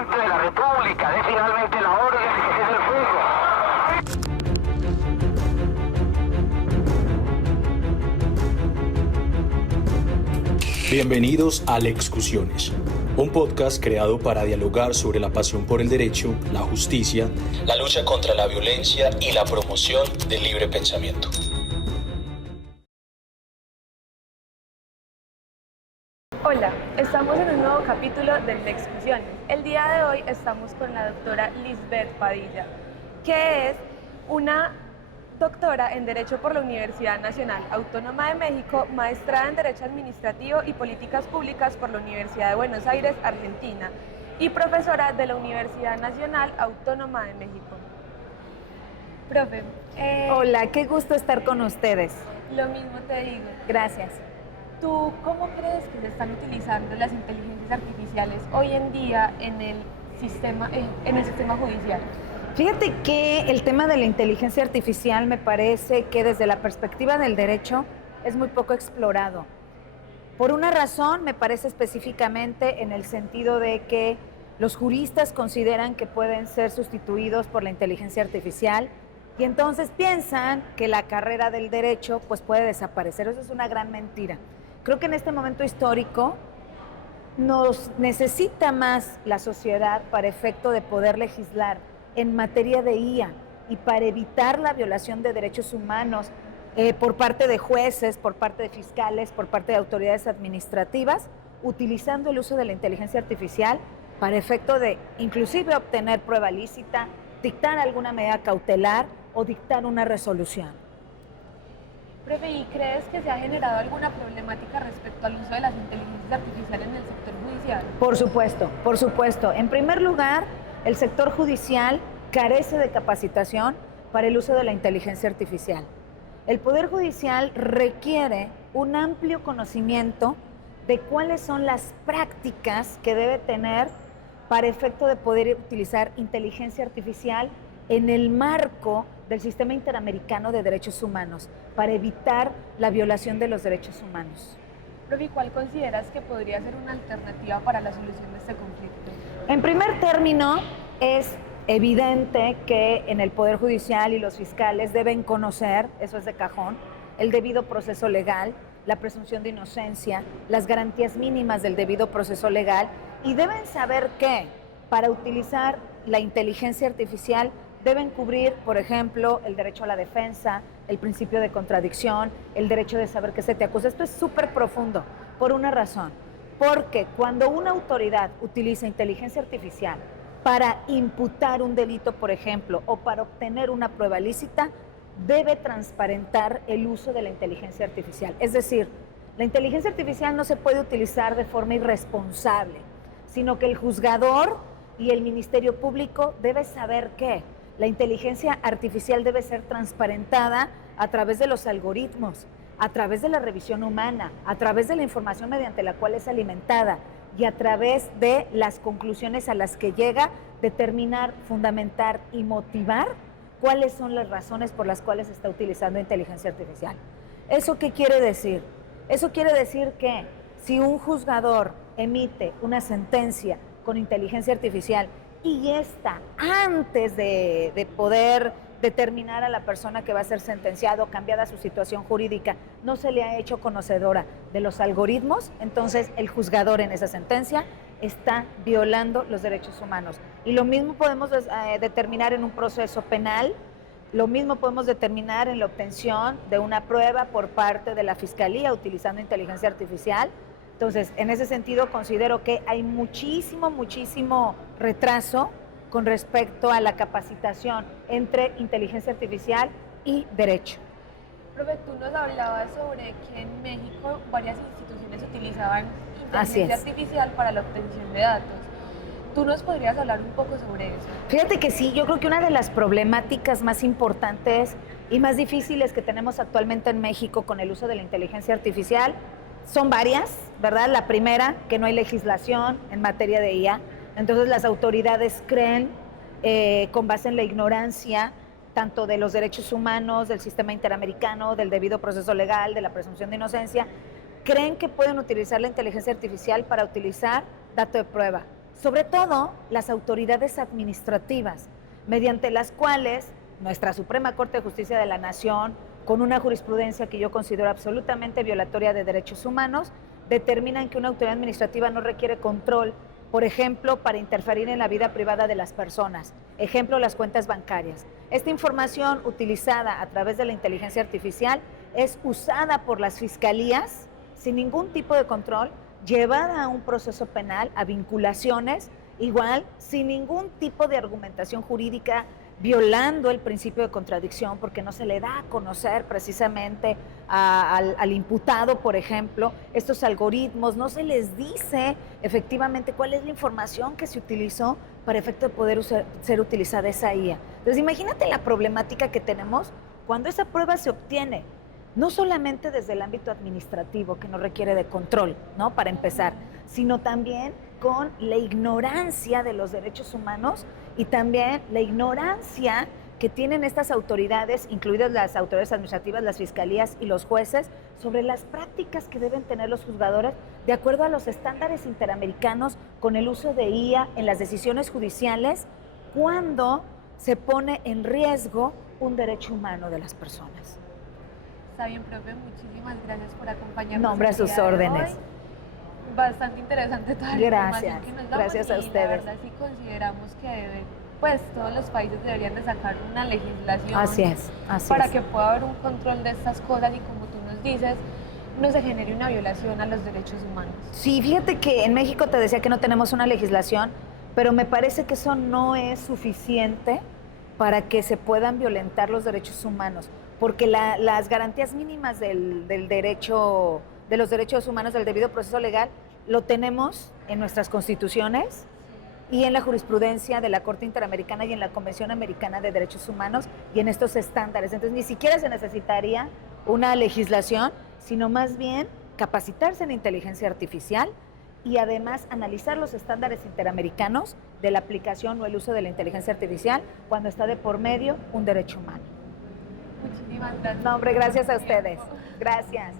presidente de la República dé finalmente la orden de que cese el fuego. Bienvenidos a Lexcusiones, un podcast creado para dialogar sobre la pasión por el derecho, la justicia, la lucha contra la violencia y la promoción del libre pensamiento. Hola, estamos en un nuevo capítulo de Lexcusiones. El día de hoy estamos con la doctora Lisbeth Padilla, que es una doctora en Derecho por la Universidad Nacional Autónoma de México, maestrada en Derecho Administrativo y Políticas Públicas por la Universidad de Buenos Aires, Argentina, y profesora de la Universidad Nacional Autónoma de México. Profe. Hola, qué gusto estar con ustedes. Lo mismo te digo. Gracias. ¿Tú cómo crees que se están utilizando las inteligencias artificiales hoy en día en el sistema judicial? Fíjate que el tema de la inteligencia artificial me parece que desde la perspectiva del derecho es muy poco explorado. Por una razón, me parece específicamente en el sentido de que los juristas consideran que pueden ser sustituidos por la inteligencia artificial y entonces piensan que la carrera del derecho pues puede desaparecer. Eso es una gran mentira. Creo que en este momento histórico nos necesita más la sociedad para efecto de poder legislar en materia de IA y para evitar la violación de derechos humanos por parte de jueces, por parte de fiscales, por parte de autoridades administrativas, utilizando el uso de la inteligencia artificial para efecto de inclusive obtener prueba lícita, dictar alguna medida cautelar o dictar una resolución. Profe, ¿y crees que se ha generado alguna problemática respecto al uso de las inteligencias artificiales en el sector judicial? Por supuesto. En primer lugar, el sector judicial carece de capacitación para el uso de la inteligencia artificial. El Poder Judicial requiere un amplio conocimiento de cuáles son las prácticas que debe tener para efecto de poder utilizar inteligencia artificial en el marco del Sistema Interamericano de Derechos Humanos, para evitar la violación de los derechos humanos. Profe, ¿cuál consideras que podría ser una alternativa para la solución de este conflicto? En primer término, es evidente que en el Poder Judicial y los fiscales deben conocer, eso es de cajón, el debido proceso legal, la presunción de inocencia, las garantías mínimas del debido proceso legal, y deben saber que para utilizar la inteligencia artificial deben cubrir, por ejemplo, el derecho a la defensa, el principio de contradicción, el derecho de saber que se te acusa. Esto es súper profundo, por una razón. Porque cuando una autoridad utiliza inteligencia artificial para imputar un delito, por ejemplo, o para obtener una prueba lícita, debe transparentar el uso de la inteligencia artificial. Es decir, la inteligencia artificial no se puede utilizar de forma irresponsable, sino que el juzgador y el Ministerio Público debe saber que la inteligencia artificial debe ser transparentada a través de los algoritmos, a través de la revisión humana, a través de la información mediante la cual es alimentada y a través de las conclusiones a las que llega, determinar, fundamentar y motivar cuáles son las razones por las cuales se está utilizando inteligencia artificial. ¿Eso qué quiere decir? Eso quiere decir que si un juzgador emite una sentencia con inteligencia artificial y esta, antes de poder determinar a la persona que va a ser sentenciado, cambiada su situación jurídica, no se le ha hecho conocedora de los algoritmos, entonces el juzgador en esa sentencia está violando los derechos humanos. Y lo mismo podemos determinar en un proceso penal, lo mismo podemos determinar en la obtención de una prueba por parte de la Fiscalía utilizando inteligencia artificial. Entonces, en ese sentido, considero que hay muchísimo retraso con respecto a la capacitación entre inteligencia artificial y derecho. Profe, tú nos hablabas sobre que en México varias instituciones utilizaban inteligencia artificial para la obtención de datos. ¿Tú nos podrías hablar un poco sobre eso? Fíjate que sí, yo creo que una de las problemáticas más importantes y más difíciles que tenemos actualmente en México con el uso de la inteligencia artificial son varias, ¿verdad? La primera, que no hay legislación en materia de IA. Entonces las autoridades creen, con base en la ignorancia, tanto de los derechos humanos, del sistema interamericano, del debido proceso legal, de la presunción de inocencia, creen que pueden utilizar la inteligencia artificial para utilizar dato de prueba, sobre todo las autoridades administrativas, mediante las cuales nuestra Suprema Corte de Justicia de la Nación, con una jurisprudencia que yo considero absolutamente violatoria de derechos humanos, determinan que una autoridad administrativa no requiere control, por ejemplo, para interferir en la vida privada de las personas. Ejemplo, las cuentas bancarias. Esta información utilizada a través de la inteligencia artificial es usada por las fiscalías sin ningún tipo de control, llevada a un proceso penal, a vinculaciones, igual, sin ningún tipo de argumentación jurídica, violando el principio de contradicción, porque no se le da a conocer precisamente al imputado, por ejemplo, estos algoritmos, no se les dice efectivamente cuál es la información que se utilizó para efecto de poder ser utilizada esa IA. Entonces, imagínate la problemática que tenemos cuando esa prueba se obtiene, no solamente desde el ámbito administrativo, que no requiere de control, ¿no? Para empezar, sino también con la ignorancia de los derechos humanos y también la ignorancia que tienen estas autoridades, incluidas las autoridades administrativas, las fiscalías y los jueces, sobre las prácticas que deben tener los juzgadores de acuerdo a los estándares interamericanos con el uso de IA en las decisiones judiciales cuando se pone en riesgo un derecho humano de las personas. Está bien, profe, muchísimas gracias por acompañarnos. No, hombre, a sus órdenes. Bastante interesante toda la información que nos damos. Gracias a ustedes. La verdad sí consideramos que pues todos los países deberían de sacar una legislación así es, para que pueda haber un control de estas cosas y, como tú nos dices, no se genere una violación a los derechos humanos. Sí, fíjate que en México te decía que no tenemos una legislación, pero me parece que eso no es suficiente para que se puedan violentar los derechos humanos, porque las garantías mínimas del derecho, de los derechos humanos, del debido proceso legal, lo tenemos en nuestras constituciones y en la jurisprudencia de la Corte Interamericana y en la Convención Americana de Derechos Humanos y en estos estándares. Entonces, ni siquiera se necesitaría una legislación, sino más bien capacitarse en inteligencia artificial y además analizar los estándares interamericanos de la aplicación o el uso de la inteligencia artificial cuando está de por medio un derecho humano. Muchísimas gracias. No, hombre, gracias a ustedes. Gracias.